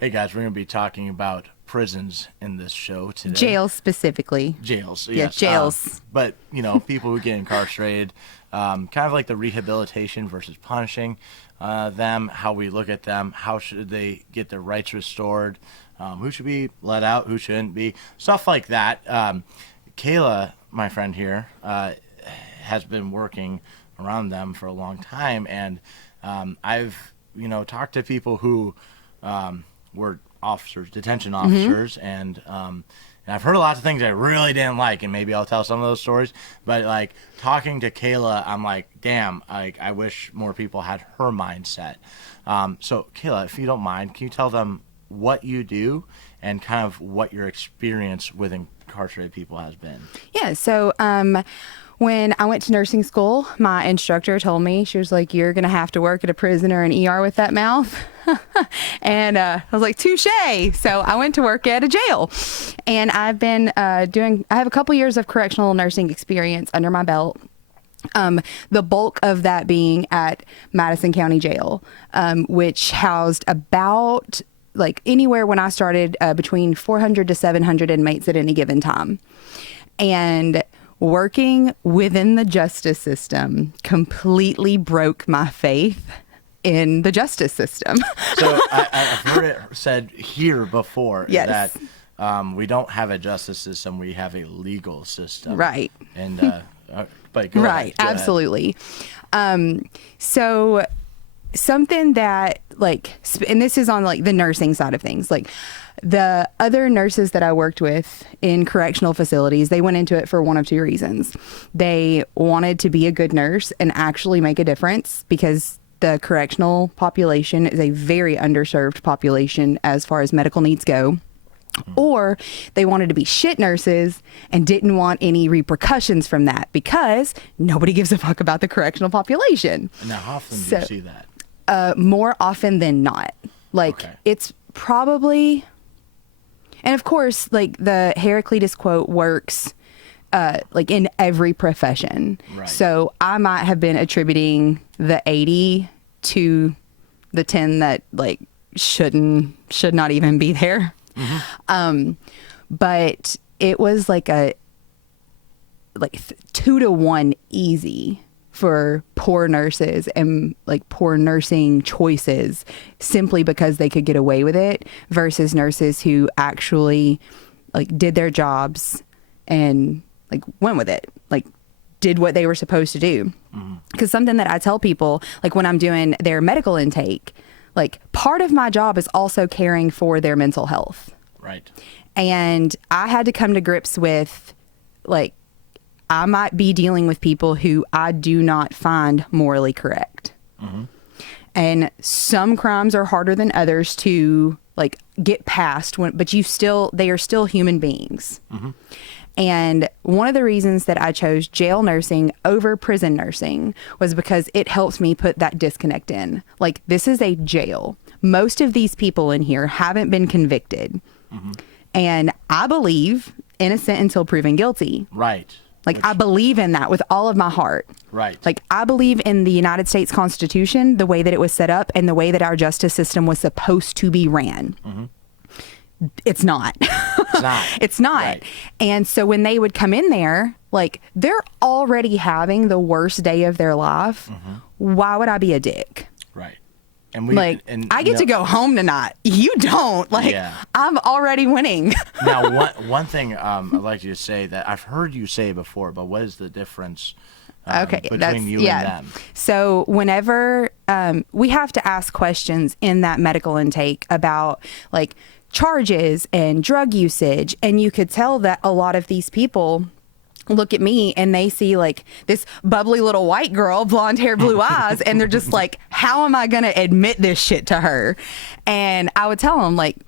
Hey guys, we're going to be talking about prisons in this show today. Jails specifically. Jails, Yeah, yes. jails. But, you know, people who get incarcerated, kind of like the rehabilitation versus punishing them, how we look at them, how should they get their rights restored, who should be let out, who shouldn't be, stuff like that. Kayla, my friend here, has been working around them for a long time, and I've, talked to people who were officers, detention officers, and I've heard a lot of things I really didn't like, and maybe I'll tell some of those stories. But like talking to Kayla, I'm like, damn, I wish more people had her mindset. So Kayla, if you don't mind, can you tell them what you do and kind of what your experience with incarcerated people has been? Yeah, so when I went to nursing school, my instructor told me, she was like, you're going to have to work at a prison or an ER with that mouth. And I was like, touche. So I went to work at a jail. And I've been I have a couple years of correctional nursing experience under my belt. The bulk of that being at Madison County Jail, which housed about, like anywhere when I started, between 400 to 700 inmates at any given time. And working within the justice system completely broke my faith in the justice system. So I've heard it said here before Yes. that we don't have a justice system, we have a legal system. Right. And but go Right, ahead, go absolutely. So something that and this is on like the nursing side of things, like the other nurses that I worked with in correctional facilities, they went into it for one of two reasons. They wanted to be a good nurse and actually make a difference, because the correctional population is a very underserved population as far as medical needs go. Or they wanted to be shit nurses and didn't want any repercussions from that, because nobody gives a fuck about the correctional population. Now, how often do you see that? More often than not. Okay. It's probably, and of course, like the Heraclitus quote works like in every profession. Right. So I might have been attributing the 80 to the 10 that like should not even be there. Mm-hmm. But it was like 2 to 1 easy for poor nurses and like poor nursing choices simply because they could get away with it, versus nurses who actually like did their jobs and like went with it, like did what they were supposed to do. Because something that I tell people, like when I'm doing their medical intake, like part of my job is also caring for their mental health. Right. And I had to come to grips with, like, I might be dealing with people who I do not find morally correct. Mm-hmm. And some crimes are harder than others to like get past, but they are still human beings. Mm-hmm. And one of the reasons that I chose jail nursing over prison nursing was because it helps me put that disconnect in. Like, this is a jail. Most of these people in here haven't been convicted. Mm-hmm. And I believe innocent until proven guilty. Right. Like, I believe in that with all of my heart. Right. Like, I believe in the United States Constitution, the way that it was set up, and the way that our justice system was supposed to be ran. Mm-hmm. It's not. It's not. It's not. Right. And so when they would come in there, like, they're already having the worst day of their life. Mm-hmm. Why would I be a dick? Right. And I get to go home tonight. You don't. Like, yeah. I'm already winning. Now, one thing I'd like you to say that I've heard you say before, but what is the difference between you and them? So whenever we have to ask questions in that medical intake about, like, charges and drug usage, and you could tell that a lot of these people look at me and they see like this bubbly little white girl, blonde hair, blue eyes, and they're just like, how am I going to admit this shit to her? And I would tell them, like,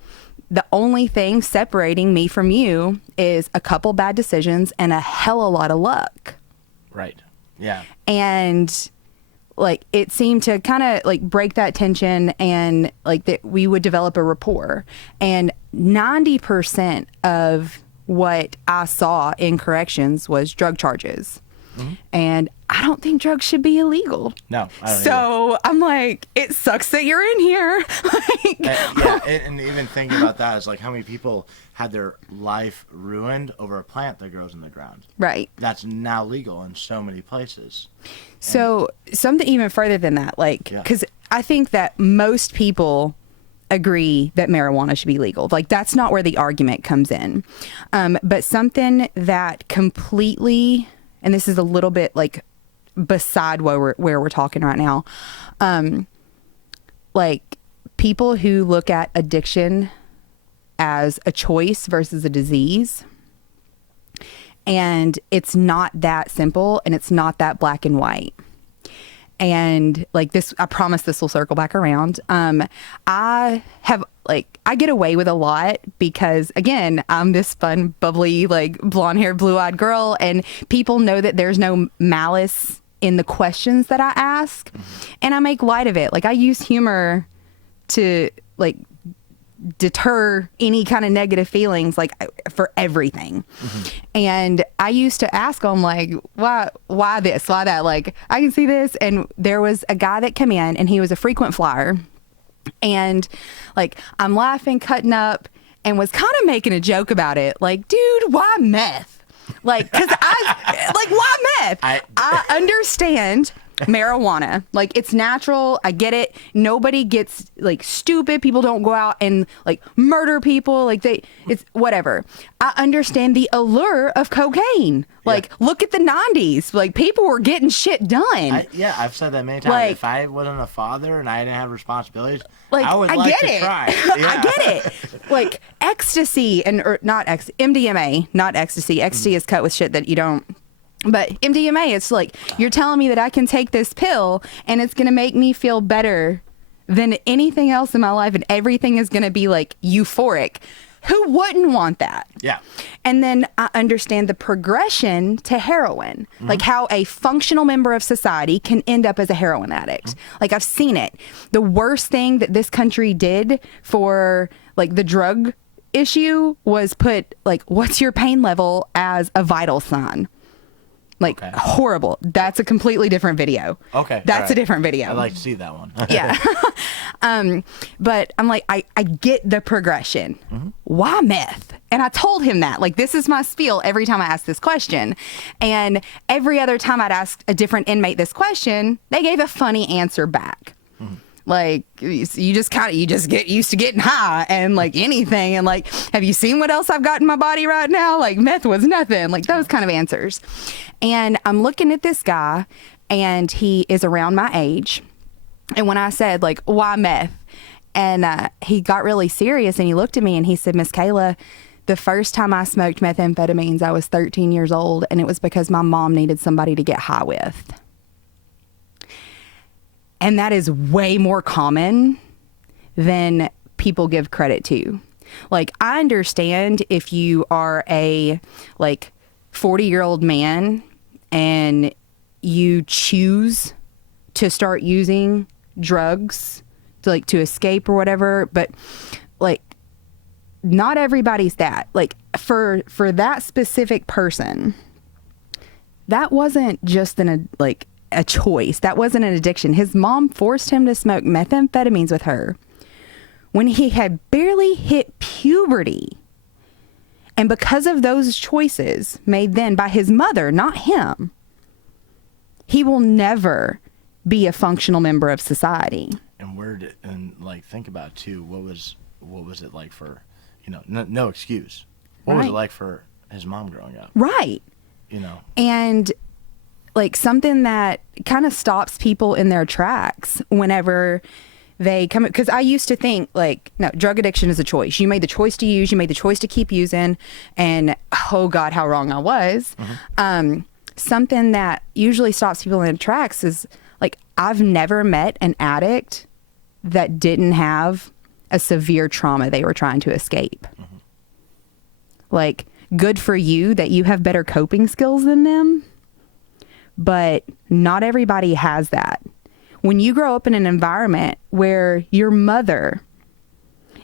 the only thing separating me from you is a couple bad decisions and a hell of a lot of luck. Right. Yeah. And like, it seemed to kind of like break that tension, and like that we would develop a rapport. And 90% of what I saw in corrections was drug charges. And I don't think drugs should be illegal. No, I don't So I'm like, it sucks that you're in here. Like, and even thinking about that is like how many people had their life ruined over a plant that grows in the ground. right. That's now legal in so many places. So something even further than that, like, because I think that most people agree that marijuana should be legal. Like, that's not where the argument comes in. But something that completely, and this is a little bit like beside where we're talking right now, like people who look at addiction as a choice versus a disease. And it's not that simple, and it's not that black and white. And like this, I promise this will circle back around. I get away with a lot because, again, I'm this fun, bubbly, like blonde haired, blue eyed girl. And people know that there's no malice in the questions that I ask. And I make light of it. Like, I use humor to like deter any kind of negative feelings, like for everything. And I used to ask them, like, why this, why that? Like, I can see this. And there was a guy that came in, and he was a frequent flyer. And like, I'm laughing, cutting up, and was kind of making a joke about it. Like, dude, why meth? Like, cause why meth? I understand marijuana, like, it's natural. I get it. Nobody gets like stupid. People don't go out and like murder people. Like, it's whatever. I understand the allure of cocaine. Like, look at the 90s. Like, people were getting shit done. I've said that many times. Like, if I wasn't a father and I didn't have responsibilities, like, I would like to try. I get it. Like, ecstasy MDMA, not ecstasy. Ecstasy is cut with shit that you don't. But MDMA, it's like, you're telling me that I can take this pill and it's going to make me feel better than anything else in my life, and everything is going to be like euphoric. Who wouldn't want that? Yeah. And then I understand the progression to heroin, like how a functional member of society can end up as a heroin addict. Like, I've seen it. The worst thing that this country did for like the drug issue was put like, what's your pain level as a vital sign. Like, horrible. That's a completely different video. Okay. That's a different video. I'd like to see that one. Yeah. But I'm like, I get the progression. Why meth? And I told him that. Like, this is my spiel every time I ask this question. And every other time I'd ask a different inmate this question, they gave a funny answer back. Like, you just get used to getting high and like anything. And like, have you seen what else I've got in my body right now? Like, meth was nothing. Like, those kind of answers. And I'm looking at this guy, and he is around my age. And when I said, like, why meth? And he got really serious, and he looked at me and he said, Miss Kayla, the first time I smoked methamphetamines, I was 13 years old, and it was because my mom needed somebody to get high with. And that is way more common than people give credit to. Like, I understand if you are a like 40-year-old man and you choose to start using drugs to escape or whatever, but like, not everybody's that. Like, for that specific person, that wasn't just a choice. That wasn't an addiction. His mom forced him to smoke methamphetamines with her when he had barely hit puberty. And because of those choices made then by his mother, not him, he will never be a functional member of society. And like, think about it too, what was it like for, no excuse. What was it like for his mom growing up? Right. And like, something that kind of stops people in their tracks whenever they come, because I used to think like, no, drug addiction is a choice. You made the choice to use, you made the choice to keep using, and oh God, how wrong I was. Something that usually stops people in their tracks is like, I've never met an addict that didn't have a severe trauma they were trying to escape. Like, good for you that you have better coping skills than them. But not everybody has that. When you grow up in an environment where your mother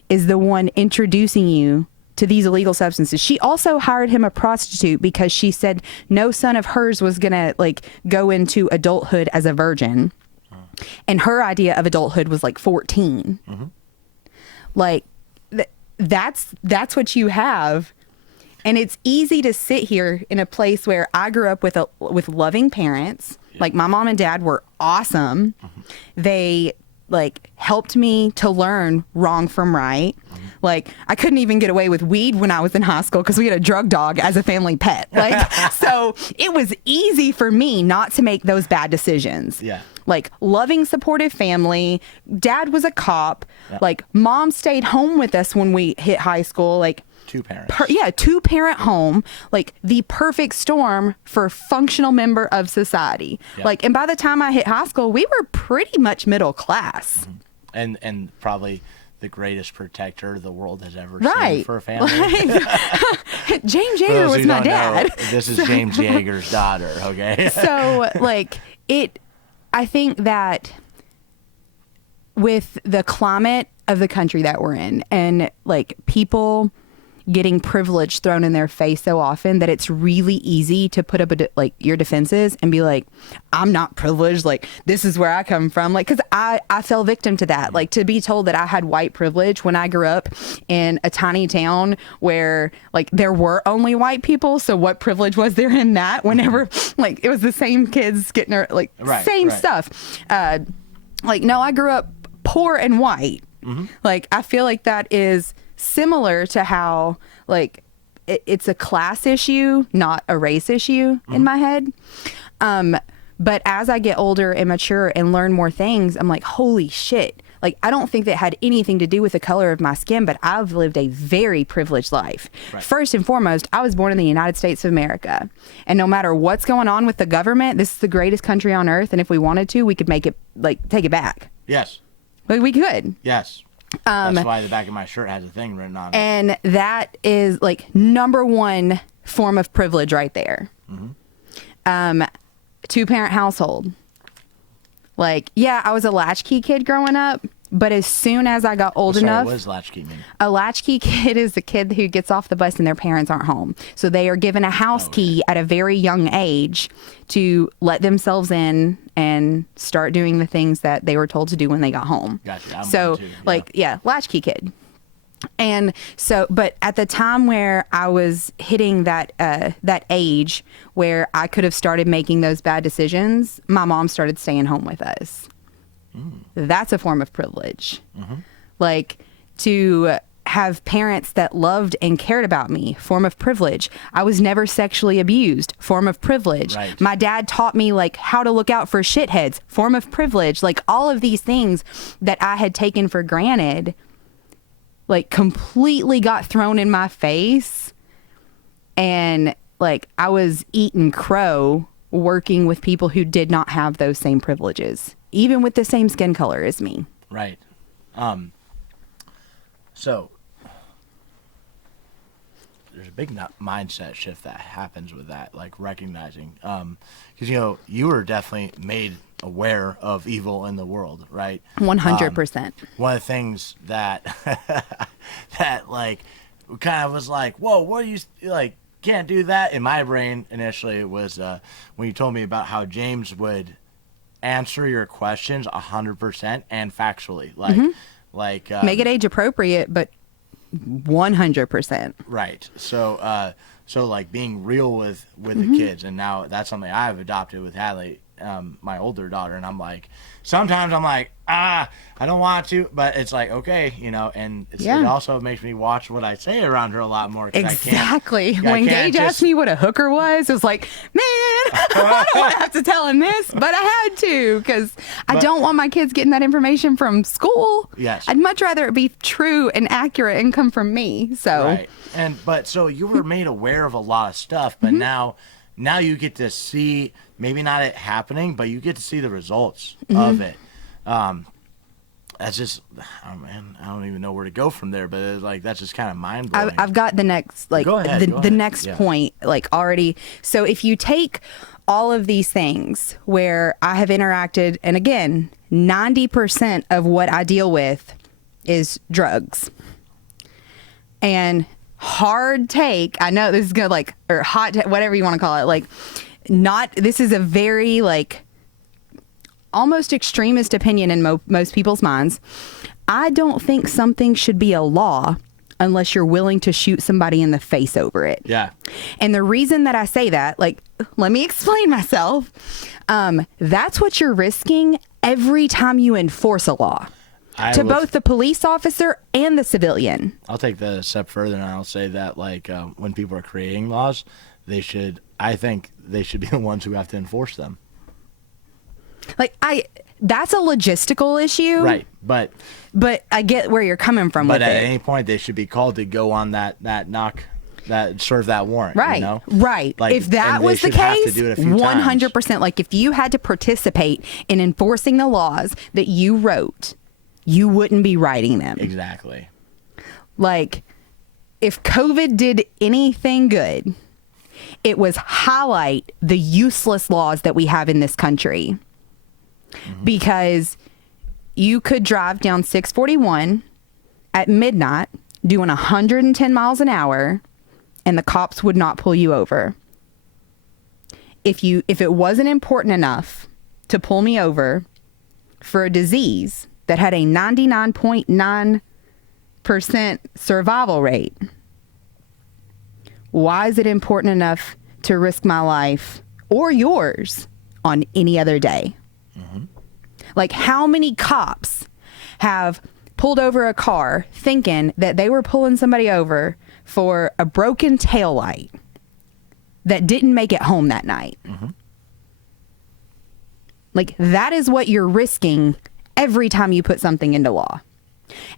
is the one introducing you to these illegal substances. She also hired him a prostitute because she said no son of hers was going to like go into adulthood as a virgin. And her idea of adulthood was like 14. Like that's what you have. And it's easy to sit here in a place where I grew up with loving parents. Like my mom and dad were awesome. They like helped me to learn wrong from right. Like I couldn't even get away with weed when I was in high school because we had a drug dog as a family pet. Like so it was easy for me not to make those bad decisions. Yeah. Like loving, supportive family. Dad was a cop. Like mom stayed home with us when we hit high school. Like two parents. Two parent home. Like the perfect storm for a functional member of society. Like, and by the time I hit high school, we were pretty much middle class. And probably the greatest protector the world has ever Right. seen for a family. James Yeager was my dad. This is James Yeager's daughter, okay? So, like, I think that with the climate of the country that we're in and, like, people getting privilege thrown in their face so often that it's really easy to put up your defenses and be like, I'm not privileged. Like, this is where I come from. Like, because I fell victim to that. Like, to be told that I had white privilege when I grew up in a tiny town where, like, there were only white people. So what privilege was there in that whenever, like, it was the same kids getting their, like, same stuff. Like, no, I grew up poor and white. Like, I feel like that is similar to how like it's a class issue, not a race issue in my head. But as I get older and mature and learn more things, I'm like, holy shit. Like, I don't think that had anything to do with the color of my skin, but I've lived a very privileged life. First and foremost, I was born in the United States of America. And no matter what's going on with the government, this is the greatest country on earth. And if we wanted to, we could make it, like, take it back. Yes. Like, we could. Yes. That's why the back of my shirt has a thing written on it. And that is like number one form of privilege right there. Two-parent household. Like, yeah, I was a latchkey kid growing up, but as soon as I got old enough... What does latchkey mean? A latchkey kid is the kid who gets off the bus and their parents aren't home. So they are given a house key at a very young age to let themselves in and start doing the things that they were told to do when they got home. Gotcha. I'm so, one too. like, latchkey kid. And so, but at the time where I was hitting that age where I could have started making those bad decisions, my mom started staying home with us. That's a form of privilege. Like, to have parents that loved and cared about me, form of privilege. I was never sexually abused, form of privilege. Right. My dad taught me, like, how to look out for shitheads, form of privilege. Like, all of these things that I had taken for granted, like, completely got thrown in my face. And, like, I was eating crow working with people who did not have those same privileges, even with the same skin color as me. Right. So there's a big mindset shift that happens with that, like recognizing, because, you know, you were definitely made aware of evil in the world, right? 100%. One of the things that that like kind of was like, whoa, what are you like? Can't do that. In my brain initially was when you told me about how James would answer your questions 100% and factually, like make it age appropriate, but 100%. Right. So like being real with the kids, and now that's something I've adopted with Hadley, my older daughter, and I'm like, sometimes I'm like, I don't want to, but it's like, okay, you know, and it also makes me watch what I say around her a lot more. Exactly. When Gage asked me what a hooker was, it was like, man, I don't want to have to tell him this, but I had to, because I don't want my kids getting that information from school. Yes. I'd much rather it be true and accurate and come from me. So. Right. But so you were made aware of a lot of stuff, but now you get to see, maybe not it happening, but you get to see the results of it. That's just, oh man, I don't even know where to go from there, but it's like, that's just kind of mind blowing. I've got the next, like, Go ahead. the next point, like, already. So if you take all of these things where I have interacted, and again, 90% of what I deal with is drugs. And hard take. I know this is good, like, or hot, whatever you want to call it. Like, this is a very, like, almost extremist opinion in most people's minds. I don't think something should be a law unless you're willing to shoot somebody in the face over it. Yeah. And the reason that I say that, like, let me explain myself. That's what you're risking every time you enforce a law. Both the police officer and the civilian. I'll take that a step further, and I'll say that, like, when people are creating laws, I think they should be the ones who have to enforce them. Like, that's a logistical issue. Right, but I get where you're coming from with it. But at any point, they should be called to go on that serve that warrant. Right, you know? right. Like, if that was the case, 100%. Like, if you had to participate in enforcing the laws that you wrote, you wouldn't be writing them. Exactly. Like, if COVID did anything good, it was highlight the useless laws that we have in this country. Mm-hmm. Because you could drive down 641 at midnight doing 110 miles an hour and the cops would not pull you over. If it wasn't important enough to pull me over for a disease that had a 99.9% survival rate, why is it important enough to risk my life or yours on any other day? Mm-hmm. Like, how many cops have pulled over a car thinking that they were pulling somebody over for a broken taillight that didn't make it home that night? Mm-hmm. Like, that is what you're risking every time you put something into law.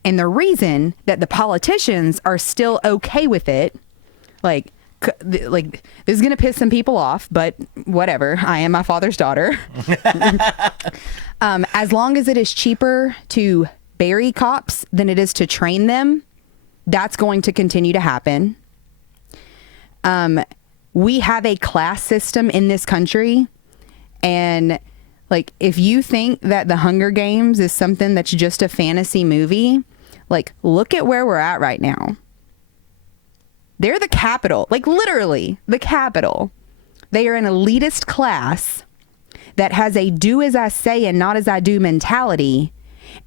And the reason that the politicians are still okay with it, like this is going to piss some people off, but whatever. I am my father's daughter. As long as it is cheaper to bury cops than it is to train them, that's going to continue to happen. We have a class system in this country, and like, if you think that the Hunger Games is something that's just a fantasy movie, like, look at where we're at right now. They're the capital, like, literally the capital. They are an elitist class that has a do as I say and not as I do mentality.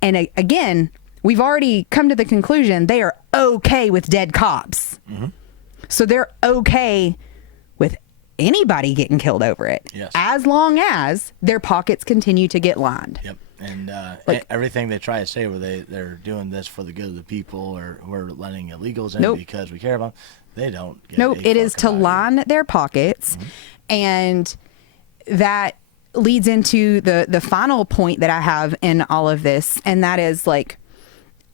And again, we've already come to the conclusion they are okay with dead cops. Mm-hmm. So they're okay with anybody getting killed over it. Yes. As long as their pockets continue to get lined. Yep. And everything they try to say where they're doing this for the good of the people, or we're letting illegals in because we care about them, they don't get it is to line their pockets. Mm-hmm. And that leads into the final point that I have in all of this, and that is, like,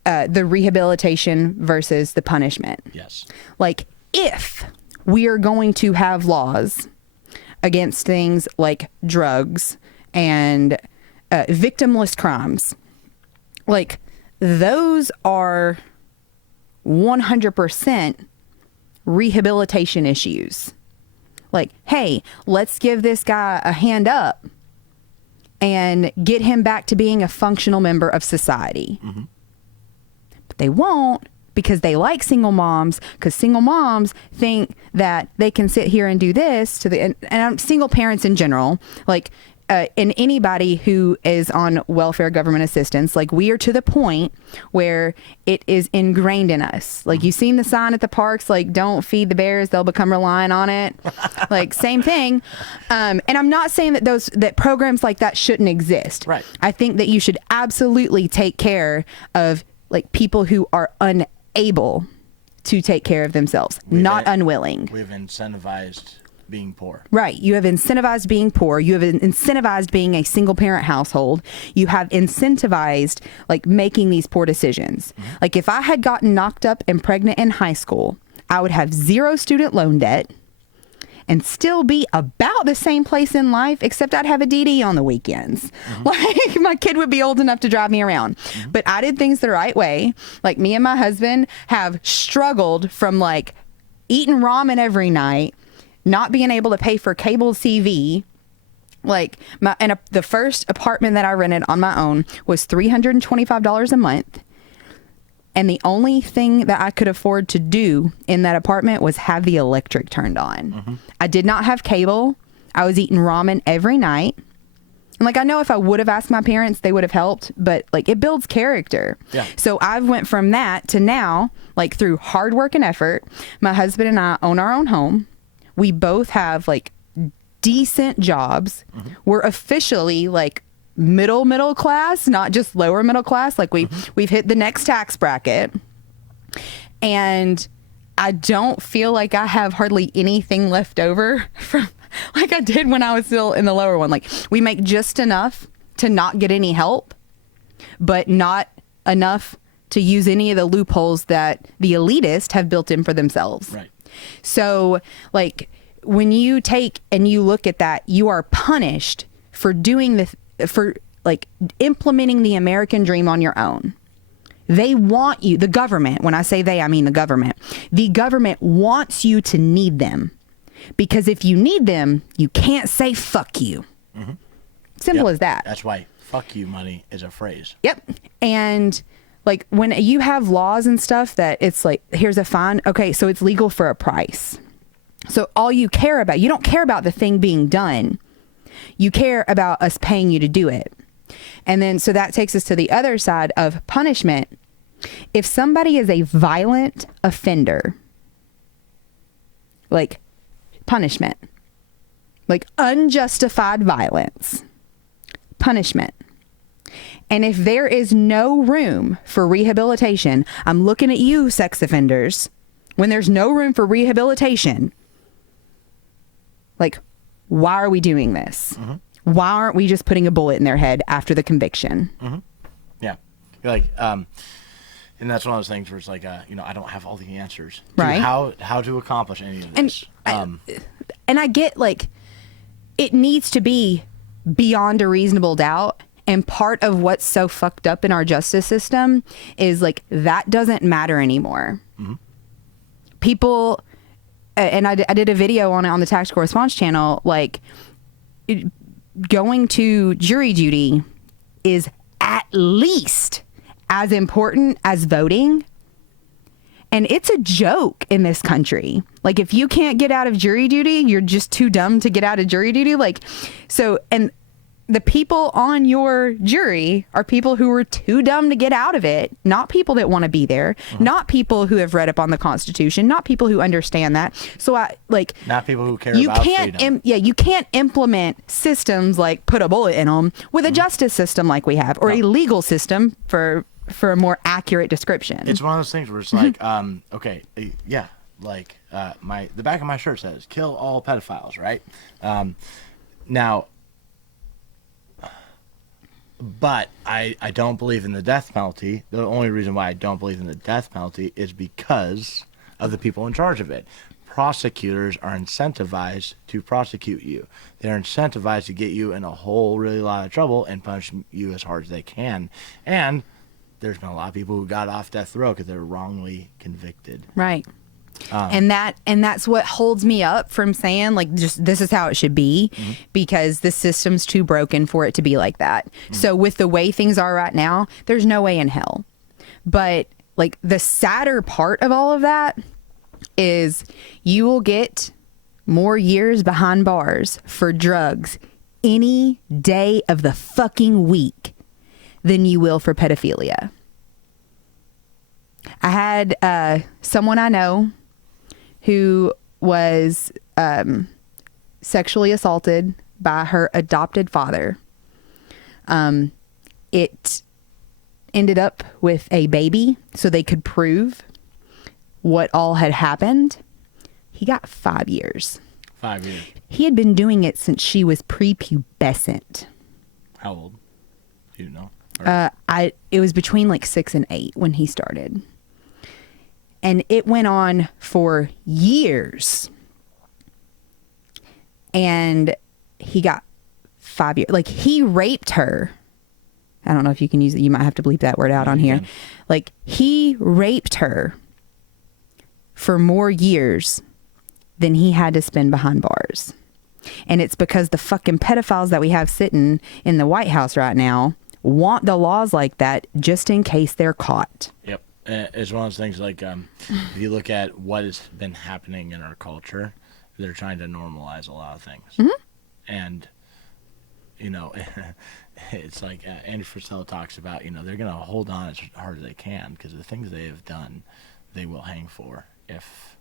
the rehabilitation versus the punishment. Yes. Like, if we are going to have laws against things like drugs and victimless crimes, like, those are 100% rehabilitation issues. Like, hey, let's give this guy a hand up and get him back to being a functional member of society. Mm-hmm. But they won't, because they like single moms, because single moms think that they can sit here and do this and single parents in general, like, and anybody who is on welfare government assistance, like, we are to the point where it is ingrained in us. Like, you've seen the sign at the parks, like, don't feed the bears, they'll become reliant on it. Like, same thing. And I'm not saying that that programs like that shouldn't exist. Right. I think that you should absolutely take care of, like, people who are unable to take care of themselves, not unwilling. We've incentivized being poor. Right. You have incentivized being poor. You have incentivized being a single parent household. You have incentivized, like, making these poor decisions. Mm-hmm. Like, if I had gotten knocked up and pregnant in high school, I would have zero student loan debt and still be about the same place in life, except I'd have a DD on the weekends. Mm-hmm. Like, my kid would be old enough to drive me around. Mm-hmm. But I did things the right way. Like, me and my husband have struggled from, like, eating ramen every night, not being able to pay for cable TV. Like, the first apartment that I rented on my own was $325 a month. And the only thing that I could afford to do in that apartment was have the electric turned on. I did not have cable. I was eating ramen every night. And like, I know if I would have asked my parents, they would have helped, but like, it builds character. Yeah. So I've went from that to now, like, through hard work and effort, my husband and I own our own home. We both have like decent jobs. We're officially like middle class, not just lower middle class. Like we've hit the next tax bracket. And I don't feel like I have hardly anything left over from like I did when I was still in the lower one. Like, we make just enough to not get any help, but not enough to use any of the loopholes that the elitists have built in for themselves. Right. So, like, when you take and you look at that, you are punished for doing for like implementing the American dream on your own. They want you, the government, when I say they, I mean the government wants you to need them. Because if you need them, you can't say fuck you. Simple as that. That's why fuck you money is a phrase. Yep. And like, when you have laws and stuff that it's like, here's a fine. Okay, so it's legal for a price. So all you care about, you don't care about the thing being done. You care about us paying you to do it. And then, so that takes us to the other side of punishment. If somebody is a violent offender, like, punishment, like unjustified violence, punishment. And if there is no room for rehabilitation, I'm looking at you, sex offenders, when there's no room for rehabilitation, like, why are we doing this? Why aren't we just putting a bullet in their head after the conviction? Yeah. You're like, and that's one of those things where it's like, I don't have all the answers to Right. how to accomplish any of this. And I get, like, it needs to be beyond a reasonable doubt. And part of what's so fucked up in our justice system is, like, that doesn't matter anymore. People, and I did a video on it on the Tactical Response channel, like, going to jury duty is at least as important as voting. And it's a joke in this country. Like, if you can't get out of jury duty, you're just too dumb to get out of jury duty. Like, so, and the people on your jury are people who are too dumb to get out of it, not people that want to be there, not people who have read up on the Constitution, not people who understand that. So not people who care about freedom. You can't implement systems like put a bullet in them with a justice system like we have, or a legal system for a more accurate description. It's one of those things where it's like, okay, yeah, like the back of my shirt says "kill all pedophiles," right? Now. But I don't believe in the death penalty. The only reason why I don't believe in the death penalty is because of the people in charge of it. Prosecutors are incentivized to prosecute you. They're incentivized to get you in a whole really lot of trouble and punish you as hard as they can. And there's been a lot of people who got off death row because they're wrongly convicted. Right. And that's what holds me up from saying, like, just this is how it should be, because the system's too broken for it to be like that. So with the way things are right now, there's no way in hell. But, like, the sadder part of all of that is you will get more years behind bars for drugs any day of the fucking week than you will for pedophilia. I had someone I know who was sexually assaulted by her adopted father. It ended up with a baby so they could prove what all had happened. He got 5 years. 5 years. He had been doing it since she was prepubescent. How old? Do you know? It was between like 6 and 8 when he started. And it went on for years. And he got 5 years. Like, he raped her. I don't know if you can use it. You might have to bleep that word out on here. Like, he raped her for more years than he had to spend behind bars. And it's because the fucking pedophiles that we have sitting in the White House right now want the laws like that just in case they're caught. Yep. it's one of those things like if you look at what has been happening in our culture, they're trying to normalize a lot of things. And, it's like Andrew Frisell talks about, they're going to hold on as hard as they can because the things they have done, they will hang for if,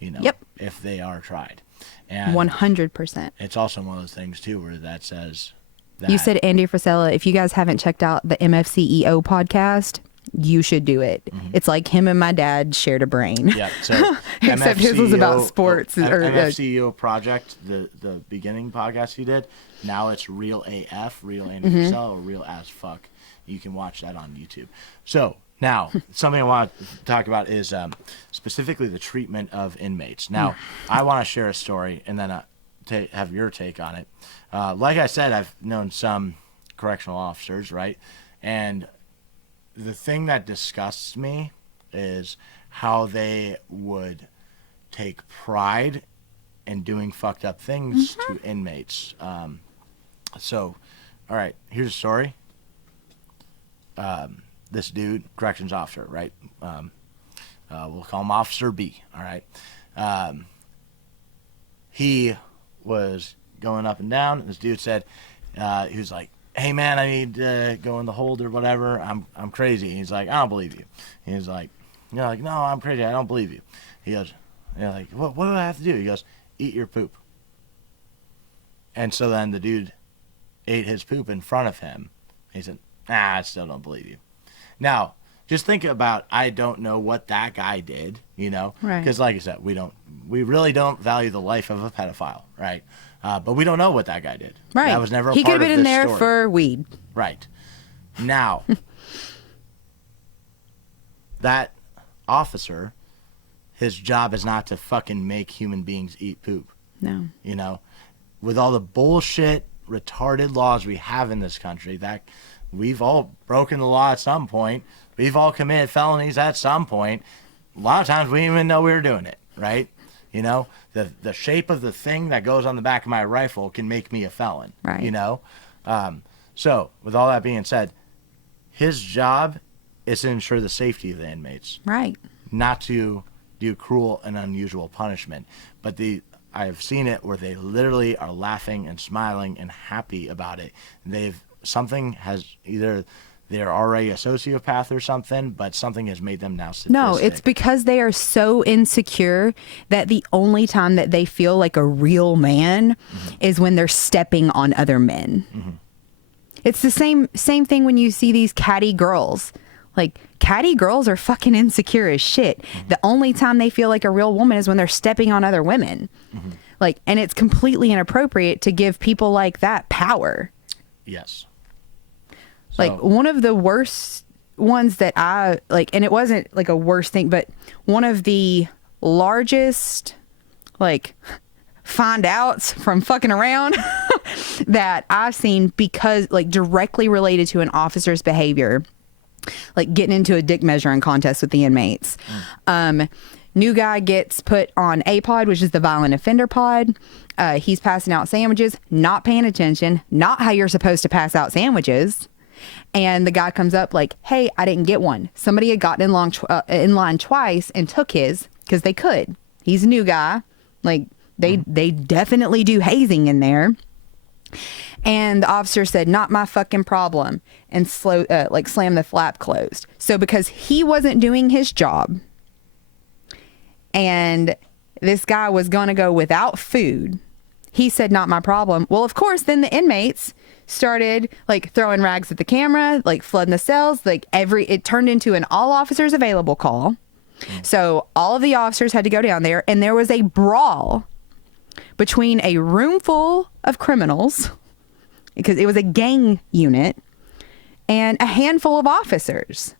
if they are tried. And 100%. it's also one of those things, too, where that says that. You said Andy Frisella. If you guys haven't checked out the MFCEO podcast, you should do it. It's like him and my dad shared a brain. Yeah. So except his was about sports. MFCEO project, the beginning podcast he did. Now it's Real AF, Real Andy Frisell, or Real As Fuck. You can watch that on YouTube. So now something I want to talk about is specifically the treatment of inmates. Now I want to share a story and then have your take on it. Like I said, I've known some correctional officers, right? And the thing that disgusts me is how they would take pride in doing fucked up things to inmates. So, all right, here's a story. This dude, corrections officer, right? We'll call him Officer B, all right? He was going up and down. And this dude said, he was like, hey man, I need to go in the hold or whatever. I'm crazy. He's like, I don't believe you. He's like, no, I'm crazy. I don't believe you. He goes, like, what do I have to do? He goes, eat your poop. And so then the dude ate his poop in front of him. He said, I still don't believe you. Now, just think about, I don't know what that guy did, Right. Because like I said, we really don't value the life of a pedophile, right? But we don't know what that guy did. Right. That was never a he part could of have been this there story. for weed. Right. Now, that officer, his job is not to fucking make human beings eat poop. No. With all the bullshit, retarded laws we have in this country, that we've all broken the law at some point. We've all committed felonies at some point. A lot of times we didn't even know we were doing it, right? The shape of the thing that goes on the back of my rifle can make me a felon, right. So with all that being said, his job is to ensure the safety of the inmates. Right. Not to do cruel and unusual punishment. But I've seen it where they literally are laughing and smiling and happy about it. Either they're already a sociopath or something, but something has made them now sadistic. No, it's because they are so insecure that the only time that they feel like a real man is when they're stepping on other men. It's the same thing when you see these catty girls. Like, catty girls are fucking insecure as shit. The only time they feel like a real woman is when they're stepping on other women. Like, and it's completely inappropriate to give people like that power. Yes. Like, one of the worst ones that I, like, and it wasn't, like, a worst thing, but one of the largest, like, find outs from fucking around that I've seen because, like, directly related to an officer's behavior, like, getting into a dick measuring contest with the inmates. New guy gets put on a pod, which is the violent offender pod. He's passing out sandwiches, not paying attention, not how you're supposed to pass out sandwiches. And the guy comes up like, hey, I didn't get one. Somebody had gotten in line twice and took his because they could. He's a new guy. Like, they definitely do hazing in there. And the officer said, not my fucking problem, and slammed the flap closed. So because he wasn't doing his job and this guy was going to go without food, he said, not my problem. Well, of course, then the inmates started like throwing rags at the camera, like flooding the cells, like it turned into an all officers available call. So all of the officers had to go down there, and there was a brawl between a room full of criminals, because it was a gang unit, and a handful of officers.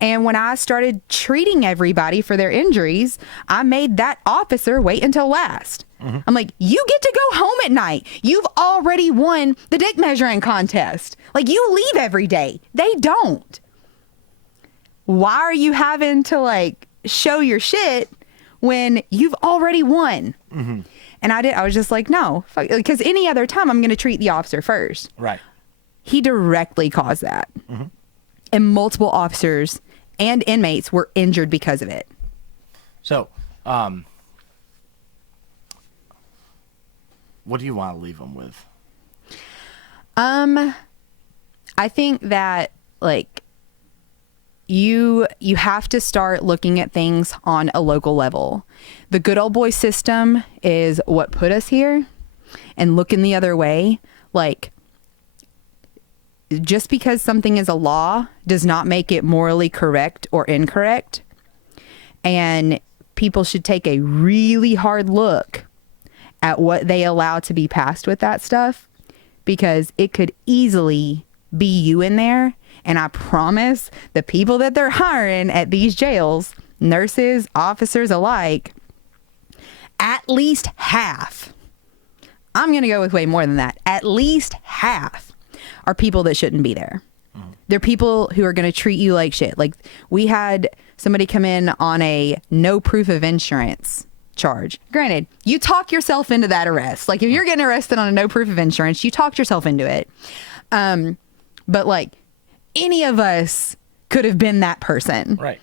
And when I started treating everybody for their injuries, I made that officer wait until last. I'm like, you get to go home at night. You've already won the dick measuring contest. Like, you leave every day. They don't. Why are you having to, like, show your shit when you've already won? And I was just like, no, because any other time I'm going to treat the officer first. Right. He directly caused that. And multiple officers and inmates were injured because of it. So, what do you want to leave them with? I think that like you have to start looking at things on a local level. The good old boy system is what put us here, and looking the other way, like just because something is a law does not make it morally correct or incorrect. And people should take a really hard look at what they allow to be passed with that stuff, because it could easily be you in there. And I promise the people that they're hiring at these jails, nurses, officers alike, at least half, I'm going to go with way more than that, at least half are people that shouldn't be there. They're people who are going to treat you like shit. Like, we had somebody come in on a no proof of insurance charge. Granted, you talk yourself into that arrest. Like, if you're getting arrested on a no proof of insurance, you talked yourself into it. But like, any of us could have been that person. Right.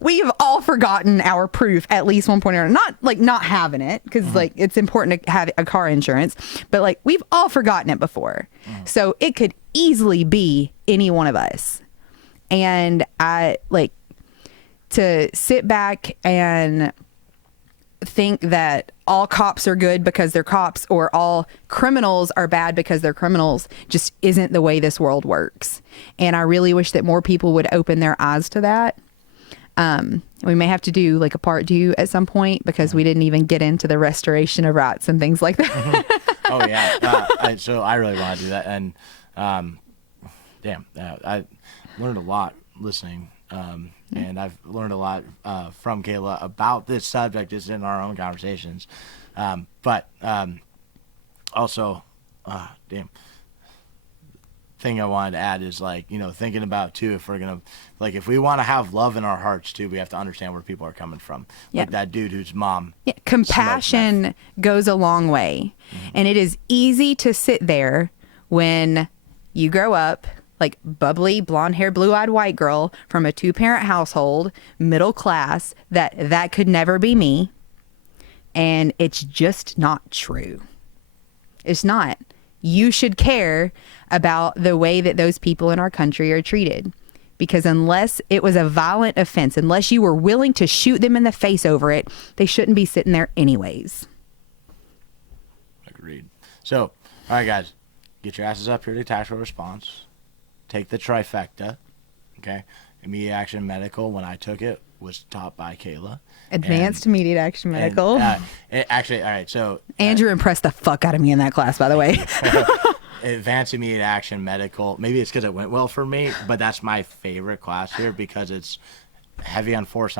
We've all forgotten our proof at least one point or another. Not like not having it, because like it's important to have a car insurance, but like we've all forgotten it before. So it could easily be any one of us. And I like to sit back and think that all cops are good because they're cops, or all criminals are bad because they're criminals, just isn't the way this world works. And I really wish that more people would open their eyes to that. We may have to do like a part 2 at some point, because we didn't even get into the restoration of rights and things like that. Oh yeah. So I really want to do that. And I learned a lot listening. And I've learned a lot from Kayla about this subject just in our own conversations. But also, thing I wanted to add is, like, you know, thinking about too, if we're gonna, like, if we want to have love in our hearts too, we have to understand where people are coming from. Yeah. Like that dude whose mom. Yeah, compassion goes a long way. And it is easy to sit there when you grow up like bubbly, blonde hair, blue eyed white girl from a 2-parent household, middle class, that could never be me. And it's just not true. It's not. You should care about the way that those people in our country are treated. Because unless it was a violent offense, unless you were willing to shoot them in the face over it, they shouldn't be sitting there anyways. Agreed. So, all right, guys, get your asses up here to Tactical Response. Take the trifecta, okay? Immediate Action Medical, when I took it, was taught by Kayla. Advanced Immediate Action Medical. Actually, all right, so... Andrew impressed the fuck out of me in that class, by the way. Advanced Immediate Action Medical, maybe it's because it went well for me, but that's my favorite class here because it's heavy on force,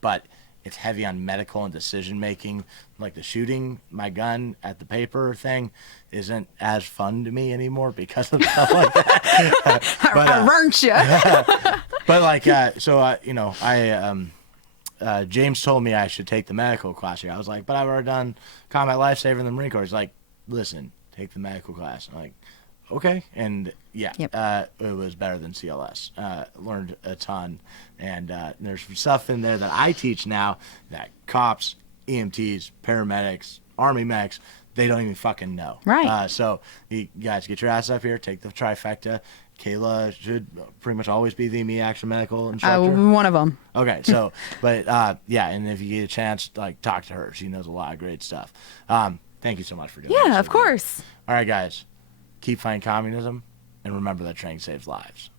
but it's heavy on medical and decision making. Like the shooting my gun at the paper thing isn't as fun to me anymore because of stuff like that. I burnt you. But like, you know, James told me I should take the medical class here. I was like, but I've already done combat lifesaver in the Marine Corps. He's like, listen, take the medical class. I'm like, okay. And yeah, it was better than CLS. Learned a ton. And there's stuff in there that I teach now that cops, EMTs, paramedics, Army mechs, they don't even fucking know. Right. So you guys get your ass up here, take the trifecta. Kayla should pretty much always be the Me Action Medical instructor. One of them. Okay, so, but yeah, and if you get a chance, like, talk to her. She knows a lot of great stuff. Thank you so much for doing that. Yeah, of course. All right, guys, keep fighting communism, and remember that training saves lives.